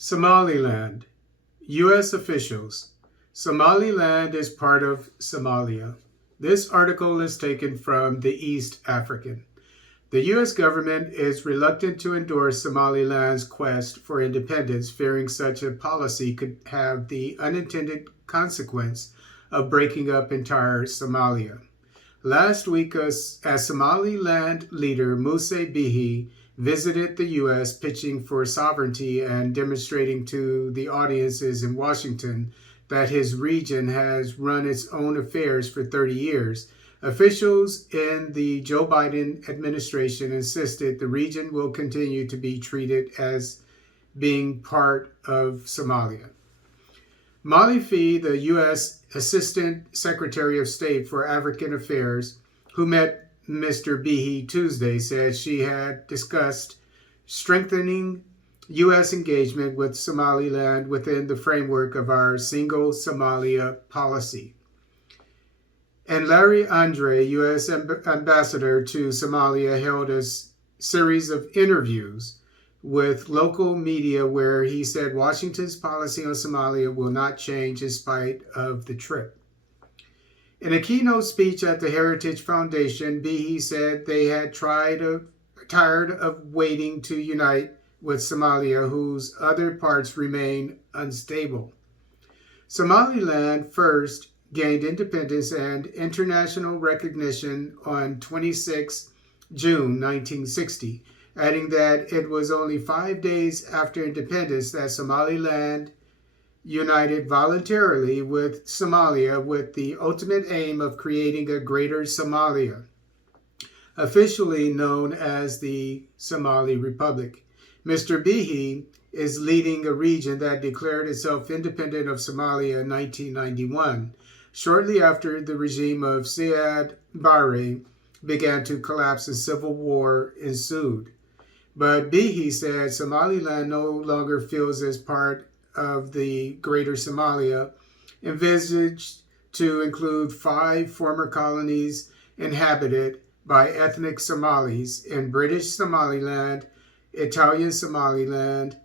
Somaliland. U.S. officials. Somaliland is part of Somalia. This article is taken from the East African. The U.S. government is reluctant to endorse Somaliland's quest for independence, fearing such a policy could have the unintended consequence of breaking up entire Somalia. Last week, a Somaliland leader, Musa Bihi, visited the U.S. pitching for sovereignty and demonstrating to the audiences in Washington that his region has run its own affairs for 30 years. Officials in the Joe Biden administration insisted the region will continue to be treated as being part of Somalia. Molly Fee, the U.S. Assistant Secretary of State for African Affairs, who met Mr. Bihi Tuesday, said she had discussed strengthening U.S. engagement with Somaliland within the framework of our Single Somalia policy. And Larry Andre, U.S. Ambassador to Somalia, held a series of interviews with local media where he said Washington's policy on Somalia will not change in spite of the trip. In a keynote speech at the Heritage Foundation, Bihi said they had tired of waiting to unite with Somalia, whose other parts remain unstable. Somaliland first gained independence and international recognition on 26 June 1960, adding that it was only 5 days after independence that Somaliland united voluntarily with Somalia with the ultimate aim of creating a greater Somalia, officially known as the Somali Republic. Mr. Bihi is leading a region that declared itself independent of Somalia in 1991, shortly after the regime of Siad Barre began to collapse and civil war ensued. But Bihi said Somaliland no longer feels as part of the Greater Somalia, envisaged to include 5 former colonies inhabited by ethnic Somalis in British Somaliland, Italian Somaliland,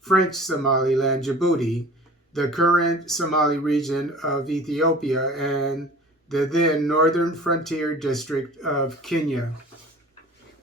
French Somaliland, Djibouti, the current Somali region of Ethiopia, and the then Northern Frontier District of Kenya.